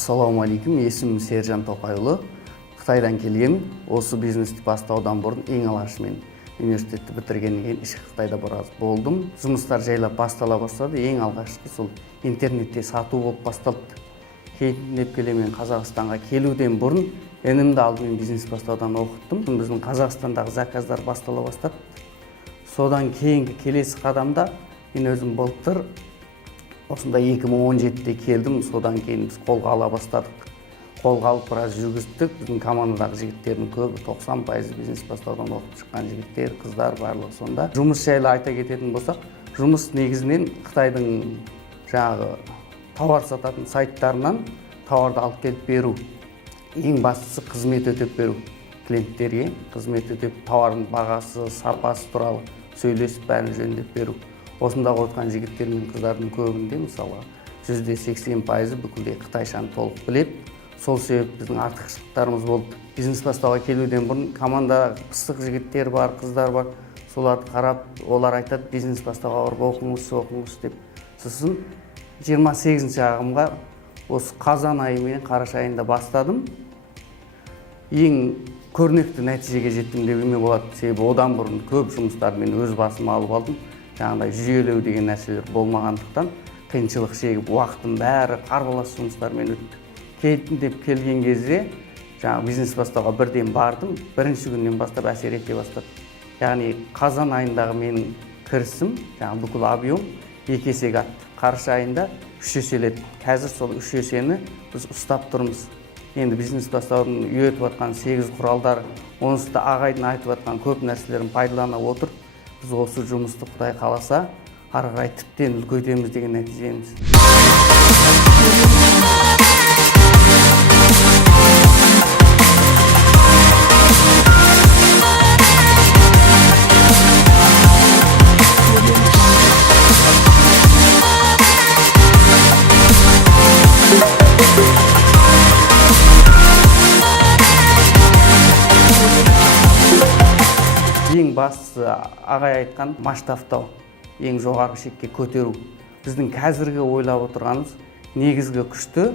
Ассалаумалейкум, есімім Сержан Тоқайұлы. Қытайдан келгенмін. Осы бизнесті бастаудан бұрын ең алғаш мен университетті бітіргеннен кейін ішкі Қытайда біраз болдым. Жұмыстар жайлап бастала бастады. Ең алғашқы сол интернетте сату болып басталды. Кейіннеп келе мен Қазақстанға келуден бұрын інімді алдымен бизнес бастаудан оқыттым. Біздің Қазақстандағы заказдар бастала бастады. Содан кейінгі келесі қадамда мен өзім былтыр осында 2017-де келдім. Содан кейін біз қолға ала бастадық. Қолға алып біраз жүргіздік. Біздің командадағы жігіттердің көбі 90% бизнес бастаудан оқып шыққан жігіттер, қыздар барлығы сонда. Жұмыс жайлы айта кететін болсақ, жұмыс негізінен Қытайдың жаңағы тауар сататын сайттарынан тауарды алып келіп беру. Ең бастысы қызмет өтеп беру. Клиенттерге қызмет өтеп, тауардың бағасы, сапасы туралы сөйлесіп бәрін жөндеп беру. Осында отқан жігіттер мен қыздардың көбінде мысалы 80% бүкілде қытайшаны толық біледі. Сол себеп біздің артықшылықтарымыз болды. Бизнес бастауға келуден бұрын команда пысық жігіттер бар, қыздар бар. Соларды қарап, олар айтады, бизнес бастауға барып оқыңыз деп. Сосын 28 ағымға осы қазан айы мен қараша айында бастадым. Ең көрнекті нәтижеге жеттім деуге болады. Себебі одан бұрын көп жұмыстарды мен өз басым алып алдым. Жаңағыдай жүйелеу деген нәрселер болмағандықтан қиыншылық шегіп уақытым бәрі қарбалас жұмыстармен өтті. Кейтіндеп келген кезде жаңағы бизнес бастауға бірден бардым. Бірінші күннен бастап әсер ете бастады. Яғни қазан айындағы менің кірісім, жаңағы бүкіл объем 2 есеге артты. Қараша айында 3 еселеді. Қазір сол 3 есені біз ұстап тұрмыз. Енді бизнес бастаудың үйретіп жатқан 8 құралдар, онысы да ағайдың айтып жатқан көп нәрселерін пайдалана отырып, біз осы жұмысты Құдай қаласа, ары қарай тіптен үлкейтеміз деген нәтижеміз. Ең бастысы ағай айтқан масштабтау, ең жоғарғы шекке көтеру. Біздің қазіргі ойлап отырғанымыз негізгі күшті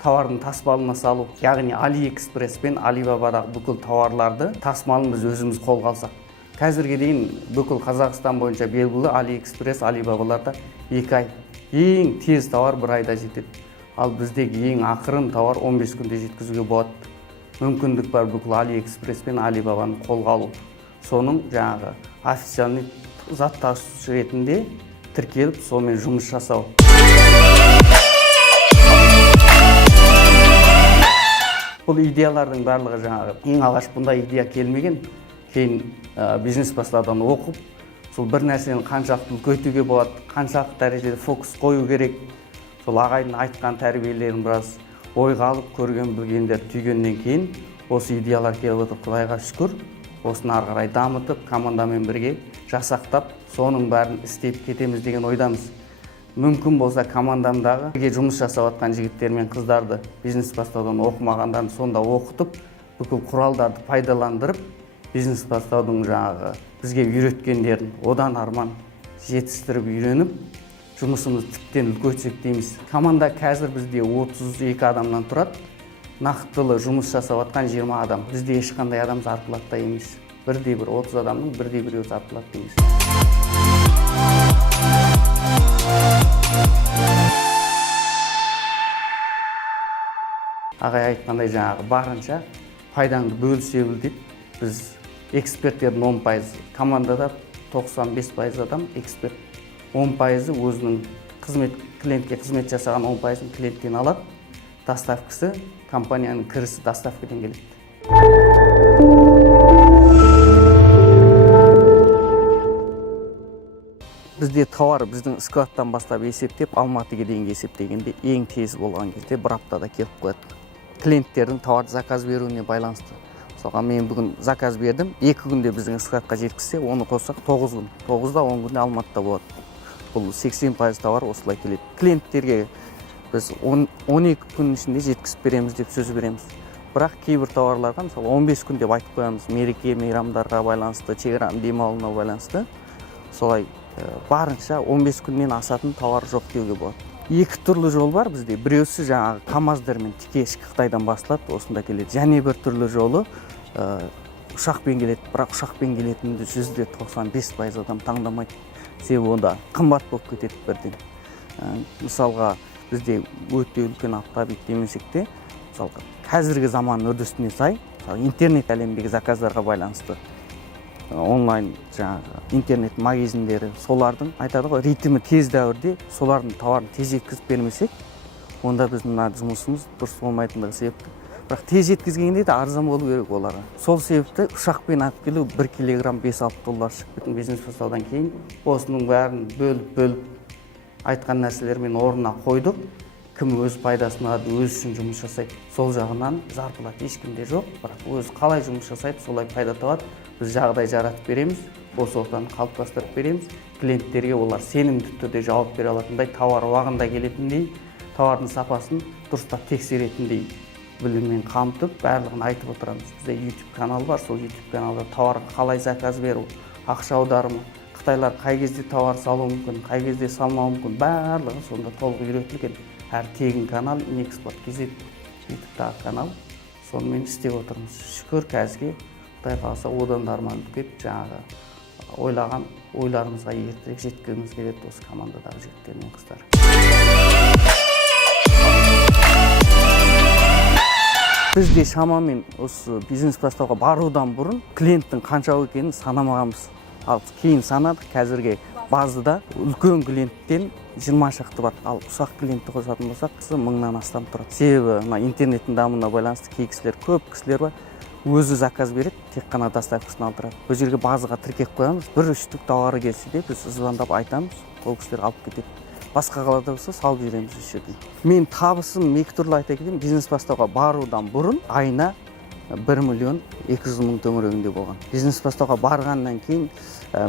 тауардың тасымалына салу. Яғни AliExpress пен Alibaba'дағы бүкіл тауарларды тасымалын біз өзіміз қолға алсақ. Қазірге дейін бүкіл Қазақстан бойынша белгілі AliExpress, Alibaba'ларда 2 ай. Ең тез тауар 1 айда жетеді. Ал біздегі ең ақырын тауар 15 күнде жеткізуге болады. Мүмкіндік бар бүкіл AliExpress пен Alibaba'ны қолға алу. Соның жаңағы официальный зат тасушы ретінде тіркеліп, сонымен жұмыс жасау. Бұл идеялардың барлығы жаңағы ең алғаш бұндай идея келмеген. Кейін бизнес бастаудан оқып, сол бір нәрсені қаншақты үлкейтуге болады, қаншақты дәрежеде фокус қою керек. Сол ағайдың айтқан тәрбиелерін біраз ойға алып, көрген білгендер түйгеннен кейін осы идеялар келіп отыр. Құдайға шүкір. Осыны ары қарай дамытып, командамен бірге жасақтап, соның бәрін істеп кетеміз деген ойдамыз. Мүмкін болса командамдағы бірге жұмыс жасап жатқан жігіттер мен қыздарды бизнес бастаудан оқымағандарын сонда оқытып, бүкіл құралдарды пайдаландырып, бизнес бастаудың жаңағы бізге үйреткендерін одан арман жетістіріп үйреніп, жұмысымызды тіптен үлкейтсек дейміз. Команда қазір бізде 32 адамнан тұрады. Нақтылы жұмыс жасап жатқан 20 адам. Бізде ешқандай адам зарплатта емес. 1-1 30 адамның 1-1 зарплатта емес. Ағай айтқандай жаңағы барынша пайдаңды бөлісе біл деп, біз эксперттердің 10%, командада 95% адам эксперт. 10% өзінің клиентке қызмет жасаған 10%-ын клиенттен алады. Доставкасы компанияның кірісі доставкадан келеді. Бізде тауар біздің складтан бастап есептеп, Алматыға дейінгі есептегенде ең тез болған кезде 1 аптада келіп қояды. Клиенттердің тауарды заказ беруіне байланысты. Соған мен бүгін заказ бердім, 2 күнде біздің складқа жеткізсе, оны қоссақ 9 күн. 9-да 10 күнде Алматыда болады. Бұл 80% тауар осылай келеді. Клиенттерге біз 12 күн ішінде жеткізіп береміз деп сөз береміз. Бірақ кейбір тауарларға, мысалы 15 күн деп айтып қоямыз, мереке, мейрамдарға байланысты, шекараның демалуына байланысты. Солай барынша 15 күннен асатын тауар жоқ деуге болады. Екі түрлі жол бар бізде. Біреусі жаңағы КАМАЗдармен тіке ішкі Қытайдан басталады, осында келеді. Және бір түрлі жолы ұшақпен келеді. Бірақ ұшақпен келетінді %95% адам таңдамайды. Себебі онда қымбат болып кетеді бірден. Мысалға бізде өте үлкен автобус демесек те, мысалға қазіргі заман үрдісіне сай, интернет әлемдегі заказдарға байланысты онлайн жаңағы интернет магазиндері, солардың айтады ғой, ритмі тез дәуірде солардың тауарын тез жеткізіп бермесек, онда біздің мына жұмысымыз дұрыс болмайтындығы себепті. Бірақ тез жеткізгенде де арзан болу керек оларға. Сол себепті ұшақпен алып келу 1 килограмм $5-6 шығып кеткен. Бизнес бастаудан кейін осының бәрін бөліп айтқан нәрселермен орнына қойдық. Кім өз пайдасын алады, өз үшін жұмыс жасайды. Сол жағынан зарплата ешкімде жоқ, бірақ өзі қалай жұмыс жасайды, солай пайда табады. Біз жағдай жаратып береміз, осы ортаны қалыптастырып береміз. Клиенттерге олар сенімді түрде жауап бере алатындай, тауар уақытында келетіндей, тауардың сапасын дұрыстап тексеретіндей біліммен қамтып, барлығын айтып отырамыз. Бізде YouTube каналы бар, сол YouTube каналда тауарға қалай заказ беру, ақша аударымы, қытайлар қай кезде тауар салуы мүмкін, қай кезде салмауы мүмкін, барлығы сонда толық үйретілген. Әр тегін канал, Inexport.kz YouTube-тағы канал, сонымен істеп отырмыз. Шүкір қазірге Құдай қаласа одан да арман үлкейіп, жаңағы ойлаған ойларымызға ертерек жеткізгіміз келеді осы командадағы жігіттер мен қыздар. Бізде шамамен осы бизнес бастауға барудан бұрын клиенттің қаншалық екенін санамағанбыз. Ал кейін санадық, қазірге базада үлкен клиенттен 20 шақты бар. Ал ұсақ клиентті қосатын болсақ, 1000-нан астам тұрады. Себебі интернеттің дамуына байланысты кей кісілер, көп кісілер бар, өзі заказ береді, тек қана доставкасын алдырады. Бұл жерге базаға тіркеп қоямыз, 1-3 тауары келсе де біз звондап айтамыз, ол кісілер алып кетеді. Басқа қалада болса салып жібереміз осы жерден. Мен табысым екі түрлі айта кетейін. Бизнес бастауға барудан бұрын айына 1.200.000 төңірегінде болған. Бизнес бастауға барғаннан кейін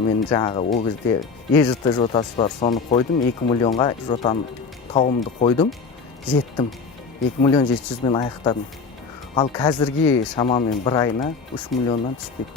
мен жаңағы ол кезде ежт жотасы бар, соны қойдым. 2 миллионға жотаны тауымды қойдым, жеттім. 2.700.000 аяқтадым. Ал қазірге шамамен бір айына 3 миллионнан түспейді.